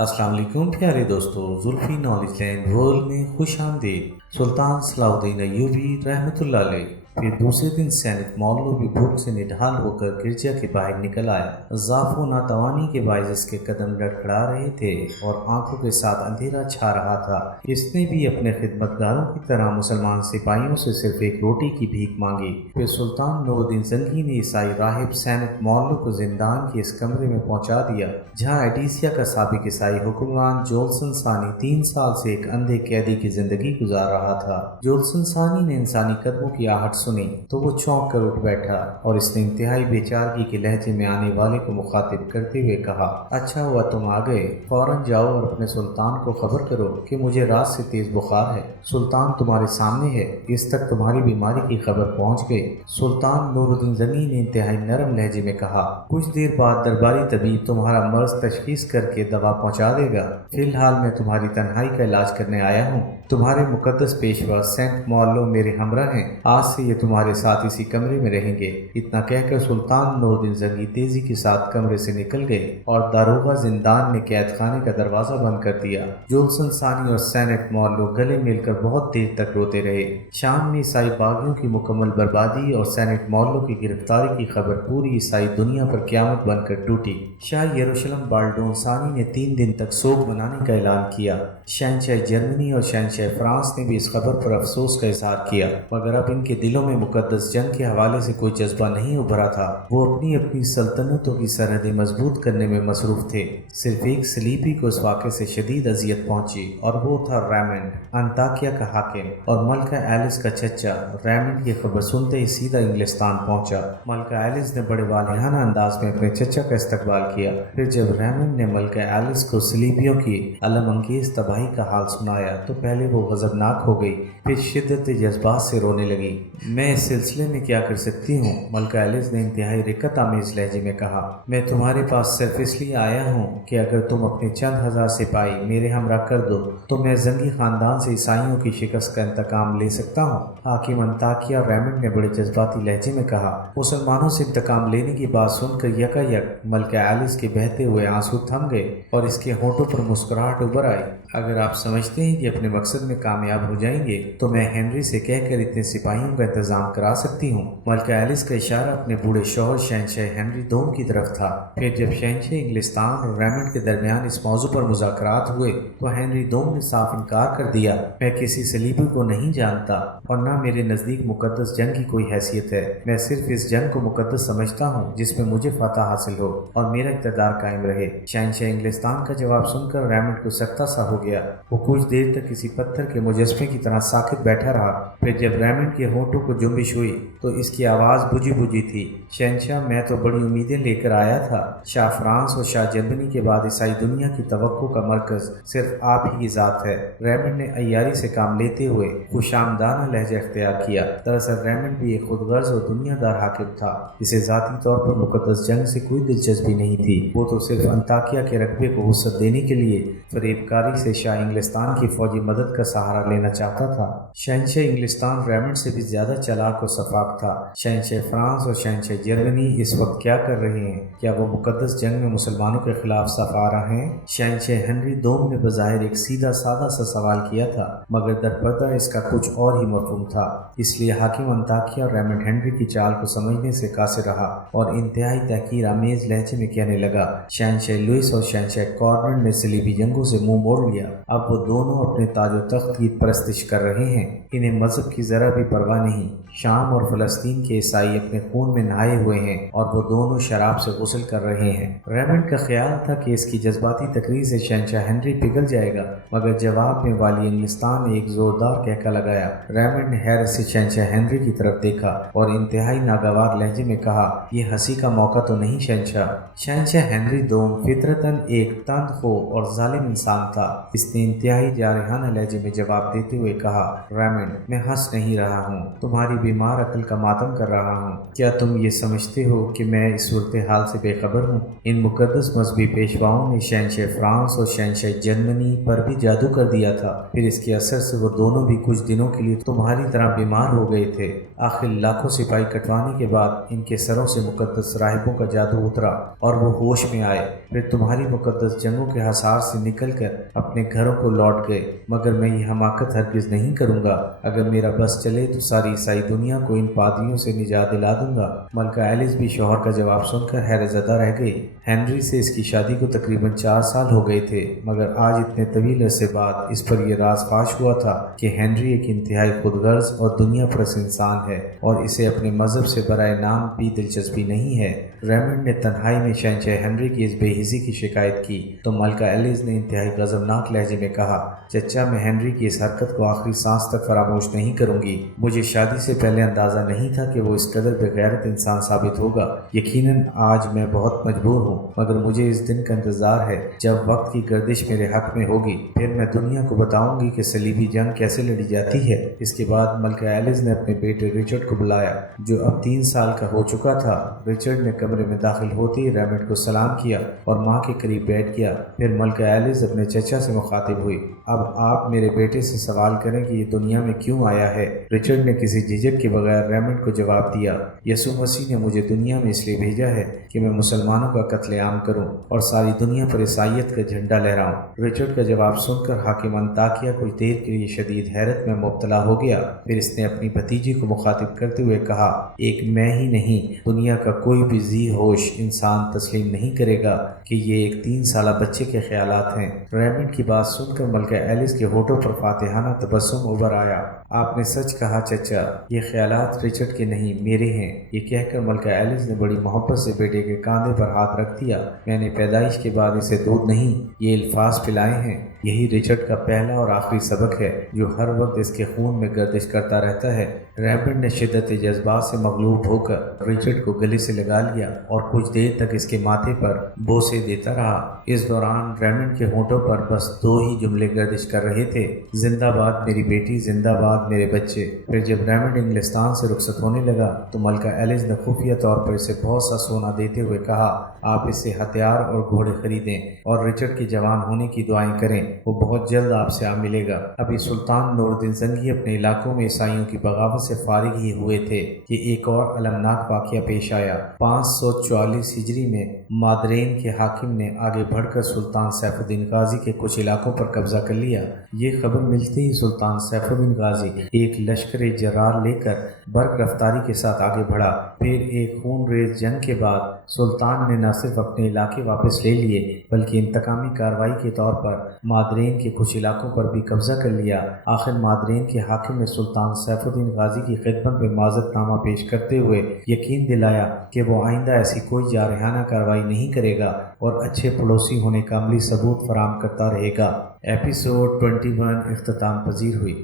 السلام علیکم پیارے دوستو، زلفی نالج لینڈ ورلڈ میں خوش آمدید۔ سلطان صلاح الدین ایوبی رحمۃ اللہ علیہ پھر دوسرے دن سینٹ مولو بھی بھوک سے نڈھال ہو کر گرجا کے باہر نکل آیا۔ ضعف و ناتوانی کے باعث اس کے قدم لڑکھڑا رہے تھے اور آنکھوں کے ساتھ اندھیرا چھا رہا تھا۔ اس نے بھی اپنے خدمتگاروں کی طرح مسلمان سپاہیوں سے صرف ایک روٹی کی بھیک مانگی۔ پھر سلطان نور الدین زنگی نے عیسائی راہب سینٹ مولو کو زندان کے اس کمرے میں پہنچا دیا جہاں ایڈیسیا کا سابق عیسائی حکمران جولسن ثانی 3 سال سے ایک اندھے قیدی کی زندگی گزار رہا تھا۔ جولسن ثانی نے انسانی قدموں کی آہٹ سنی تو وہ چونک کر اٹھ بیٹھا اور اس نے انتہائی بے چارگی کے لہجے میں آنے والے کو مخاطب کرتے ہوئے کہا، اچھا ہوا تم آ گئے، فوراً جاؤ اور اپنے سلطان کو خبر کرو کہ مجھے رات سے تیز بخار ہے۔ سلطان تمہارے سامنے ہے، اس تک تمہاری بیماری کی خبر پہنچ گئی۔ سلطان نور الدین زنگی نے انتہائی نرم لہجے میں کہا، کچھ دیر بعد درباری طبیب تمہارا مرض تشخیص کر کے دوا پہنچا دے گا۔ فی الحال میں تمہاری تنہائی کا علاج کرنے آیا ہوں۔ تمہارے مقدس پیشوا سینٹ مولو میرے ہمراہ ہیں، آج سے یہ تمہارے ساتھ اسی کمرے میں رہیں گے۔ اتنا کہہ کر سلطان نور الدین زنگی تیزی کے ساتھ کمرے سے نکل گئے اور داروغہ زندان نے قید خانے کا دروازہ بند کر دیا۔ جولسن ثانی اور سینٹ مولو گلے مل کر بہت دیر تک روتے رہے۔ شام میں عیسائی باغیوں کی مکمل بربادی اور سینٹ مولو کی گرفتاری کی خبر پوری عیسائی دنیا پر قیامت بن کر ٹوٹی۔ شاہ یروشلم بالڈون ثانی نے 3 دن تک سوگ منانے کا اعلان کیا۔ شہنشاہ جرمنی اور شہنشاہ فرانس نے بھی اس خبر پر افسوس کا اظہار کیا، مگر اب ان کے دلوں میں مقدس جنگ کے حوالے سے کوئی جذبہ نہیں ابھرا تھا۔ وہ اپنی اپنی سلطنتوں کی سرحدیں مضبوط کرنے میں مصروف تھے۔ صرف ایک صلیبی کو اس واقعے سے شدید اذیت پہنچی اور وہ تھا ریمنڈ، انطاکیہ کا حاکم اور ملکہ ایلس کا چچا۔ ریمنڈ یہ خبر سنتے ہی سیدھا انگلستان پہنچا۔ ملکہ ایلس نے بڑے والہانہ انداز میں اپنے چچا کا استقبال کیا۔ پھر جب ریمنڈ نے ملکہ ایلس کو صلیبیوں کی علم انگیز تباہی کا حال سنایا تو پہلے وہ غضبناک ہو گئی، پھر شدت جذبات سے رونے لگی۔ میں اس سلسلے میں کیا کر سکتی ہوں؟ ملکہ ایلس نے انتہائی رقت آمیز لہجے میں کہا، میں تمہارے پاس صرف اس لیے آیا ہوں کہ اگر تم اپنے چند ہزار سپاہی میرے ہمراہ کر دو تو میں زنگی خاندان سے عیسائیوں کی شکست کا انتقام لے سکتا ہوں۔ حاکم انطاکیہ ریمنڈ نے بڑے جذباتی لہجے میں کہا۔ مسلمانوں سے انتقام لینے کی بات سن کر یکایک ملکہ ایلس کے بہتے ہوئے آنسو تھم گئے اور اس کے ہونٹوں پر مسکراہٹ ابھر آئی۔ اگر آپ سمجھتے ہیں کہ اپنے مقصد میں کامیاب ہو جائیں گے تو میں ہنری سے کہہ کر اتنے سپاہیوں کا انتظام کرا سکتی ہوں۔ ملکہ ایلس کا اشارہ اپنے بوڑھے شوہر شہنشاہ ہنری دوم کی طرف تھا۔ پھر جب شہنشاہ انگلستان اور ریمنڈ کے درمیان اس موضوع پر مذاکرات ہوئے تو ہنری دوم نے صاف انکار کر دیا، میں کسی صلیبی کو نہیں جانتا اور نہ میرے نزدیک مقدس جنگ کی کوئی حیثیت ہے۔ میں صرف اس جنگ کو مقدس سمجھتا ہوں جس میں مجھے فتح حاصل ہو اور میرا اقتدار قائم رہے۔ شہنشاہ انگلستان کا جواب سن کر ریمنڈ کو سکتہ سا ہو گیا۔ وہ کچھ دیر تک کسی پتھر کے مجسمے کی طرح ساکت بیٹھا رہا۔ پھر جب ریمنڈ کے ہونٹوں کو جنبش ہوئی تو اس کی آواز بجھی بجھی تھی، شہنشاہ میں تو بڑی امیدیں لے کر آیا تھا۔ شاہ فرانس اور شاہ جرمنی کے بعد عیسائی دنیا کی توقع کا مرکز صرف آپ ہی کی ذات ہے۔ ریمنڈ نے عیاری سے کام لیتے ہوئے خوش آمدانہ لہجہ اختیار کیا۔ دراصل ریمنڈ بھی ایک خود غرض اور دنیا دار حاکم تھا، جسے ذاتی طور پر مقدس جنگ سے کوئی دلچسپی نہیں تھی۔ وہ تو صرف انطاکیہ کے رقبے کو وسعت دینے کے لیے فریب کاری سے شاہ انگلستان کی فوجی مدد کا سہارا لینا چاہتا تھا۔ شہنشاہ انگلستان ریمنڈ سے بھی زیادہ چالاک اور شفاف تھا۔ شہنشاہ فرانس اور شہنشاہ جرمنی اس وقت کیا کر رہے ہیں؟ کیا وہ مقدس جنگ میں مسلمانوں کے خلاف صف آ رہے ہیں؟ شہنشاہ ہنری دوم نے بظاہر ایک سیدھا سادہ سا سوال کیا تھا، مگر در پردہ اس کا کچھ اور ہی مفہوم تھا۔ اس لیے حاکم انطاکیہ ریمنڈ ہنری کی چال کو سمجھنے سے قاصر رہا اور انتہائی تحقیر آمیز لہجے میں کہنے لگا، شہنشاہ لوئس اور شہنشاہ کارنر نے صلیبی جنگوں سے منہ موڑ لیا۔ اب وہ دونوں اپنے تاج و تخت کی پرستش کر رہے ہیں، انہیں مذہب کی ذرا بھی پرواہ نہیں۔ شام اور فلسطین کے عیسائی اپنے خون میں نہائے ہوئے ہیں اور وہ دونوں شراب سے غسل کر رہے ہیں۔ ریمنڈ کا خیال تھا کہ اس کی جذباتی تقریر سے شہنشاہ ہنری پگھل جائے گا، مگر جواب میں والی انگلستان نے ایک زوردار کہکا لگایا۔ ریمنڈ نے حیرت سے شہنشاہ ہنری کی طرف دیکھا اور انتہائی ناگوار لہجے میں کہا، یہ ہنسی کا موقع تو نہیں شہنشاہ۔ شہنشاہ ہنری دوم فطرتاً ایک تند خو اور ظالم انسان تھا، اس نے انتہائی جارحانہ لہجے میں جواب دیتے ہوئے کہا، ریمنڈ، میں ہنس نہیں رہا ہوں، تمہاری بیمار عقل کا ماتم کر رہا ہوں۔ کیا تم یہ سمجھتے ہو کہ میں اس صورتحال سے بے خبر ہوں؟ ان مقدس مذہبی پیشواؤں نے شہنشاہ فرانس اور شہنشاہ جرمنی پر بھی جادو کر دیا تھا، پھر اس کے اثر سے وہ دونوں بھی کچھ دنوں کے لیے تمہاری طرح بیمار ہو گئے تھے۔ آخر لاکھوں سپاہی کٹوانے کے بعد ان کے سروں سے مقدس راہبوں کا جادو اترا اور وہ ہوش میں آئے، پھر تمہاری مقدس جنگوں کے حصار سے نکل کر اپنے گھروں کو لوٹ گئے۔ مگر میں یہ حماقت ہرگز نہیں کروں گا۔ اگر میرا بس چلے تو ساری عیسائی دنیا کو ان پادریوں سے نجات دلا دوں گا۔ ملکہ ایلس بھی شوہر کا جواب سن کر حیرت زدہ رہ گئی۔ ہنری سے اس کی شادی کو تقریباً 4 سال ہو گئے تھے، مگر آج اتنے طویل عرصے بعد اس پر یہ راز فاش ہوا تھا کہ ہنری ایک انتہائی خود غرض اور دنیا پرست انسان ہے اور اسے اپنے مذہب سے برائے نام بھی دلچسپی نہیں ہے۔ ریمنڈ نے تنہائی میں شہنشاہ ہنری کی اس بے حسی کی شکایت کی تو ملکہ ایلس نے انتہائی غضبناک لہجے میں کہا، چچا، میں ہنری کی اس حرکت کو آخری سانس تک فراموش نہیں کروں گی۔ مجھے شادی سے پہلے اندازہ نہیں تھا کہ وہ اس قدر بے غیرت انسان ثابت ہوگا۔ یقیناً آج میں بہت مجبور ہوں، مگر مجھے اس دن کا انتظار ہے جب وقت کی گردش میرے حق میں ہوگی، پھر میں دنیا کو بتاؤں گی کہ صلیبی جنگ کیسے لڑی جاتی ہے۔ اس کے بعد ملکہ ایلس نے اپنے بیٹے رچرڈ کو بلایا جو اب 3 سال کا ہو چکا تھا۔ رچرڈ نے کمرے میں داخل ہوتے ہی ریمنڈ کو سلام کیا اور ماں کے قریب بیٹھ گیا۔ پھر ملکہ ایلس اپنے چچا سے مخاطب ہوئی، اب آپ میرے بیٹے سے سوال کریں کہ یہ دنیا میں کیوں آیا ہے۔ رچرڈ نے کسی جھجک کے بغیر ریمنڈ کو جواب دیا، یسوع مسیح نے مجھے دنیا میں اس لیے بھیجا ہے کہ میں مسلمانوں کا قتل عام کروں اور ساری دنیا پر عیسائیت کا جھنڈا لہراؤں۔ رچرڈ کا جواب سن کر حاکم انطاکیہ کچھ دیر کے لیے شدید حیرت میں مبتلا ہو گیا، پھر اس نے اپنی بھتیجی کو مخاطب کرتے ہوئے کہا، ایک میں ہی نہیں، دنیا کا کوئی بھی ذی ہوش انسان تسلیم نہیں کرے گا کہ یہ ایک 3 سالہ بچے کے خیالات ہیں۔ ریمنڈ کی بات سن کر ملکہ ایلس کے ہونٹوں پر فاتحانہ تبسم ابھر آیا۔ آپ نے سچ کہا چچا، یہ خیالات رچرڈ کے نہیں میرے ہیں۔ یہ کہہ کر ملکہ ایلس نے بڑی محبت سے بیٹے کے کاندھے پر ہاتھ رکھ دیا۔ میں نے پیدائش کے بعد اسے دودھ نہیں، یہ الفاظ پلائے ہیں۔ یہی رچرڈ کا پہلا اور آخری سبق ہے جو ہر وقت اس کے خون میں گردش کرتا رہتا ہے۔ ریمنڈ نے شدت جذبات سے مغلوب ہو کر رچرڈ کو گلے سے لگا لیا اور کچھ دیر تک اس کے ماتھے پر بوسے دیتا رہا۔ اس دوران ریمنڈ کے ہونٹوں پر بس 2 ہی جملے گردش کر رہے تھے، زندہ باد میری بیٹی، زندہ باد میرے بچے۔ پھر جب ریمنڈ انگلستان سے رخصت ہونے لگا تو ملکہ ایلس نے خفیہ طور پر اسے بہت سا سونا دیتے ہوئے کہا، آپ اسے ہتھیار اور گھوڑے خریدیں اور رچرڈ کے جوان ہونے کی دعائیں کریں، وہ بہت جلد آپ سے آ ملے گا۔ ابھی سلطان نور الدین زنگی اپنے علاقوں میں عیسائیوں کی بغاوت سے فارغ ہی ہوئے تھے کہ ایک اور المناک واقعہ پیش آیا۔ 544 ہجری میں مادرین کے حاکم نے آگے بڑھ کر سلطان سیف الدین غازی کے کچھ علاقوں پر قبضہ کر لیا۔ یہ خبر ملتے ہی سلطان سیف الدین غازی ایک لشکر جرار لے کر برق رفتاری کے ساتھ آگے بڑھا۔ پھر ایک خون ریز جنگ کے بعد سلطان نے نہ صرف اپنے علاقے واپس لے لیے بلکہ انتقامی کارروائی کے طور پر مادرین کے کچھ علاقوں پر بھی قبضہ کر لیا۔ آخر مادرین کے حاکم نے سلطان سیف الدین غازی کی خدمت میں معذرت نامہ پیش کرتے ہوئے یقین دلایا کہ وہ آئندہ ایسی کوئی جارحانہ کارروائی نہیں کرے گا اور اچھے پڑوسی ہونے کا عملی ثبوت فراہم کرتا رہے گا۔ ایپیسوڈ 21 اختتام پذیر ہوئی۔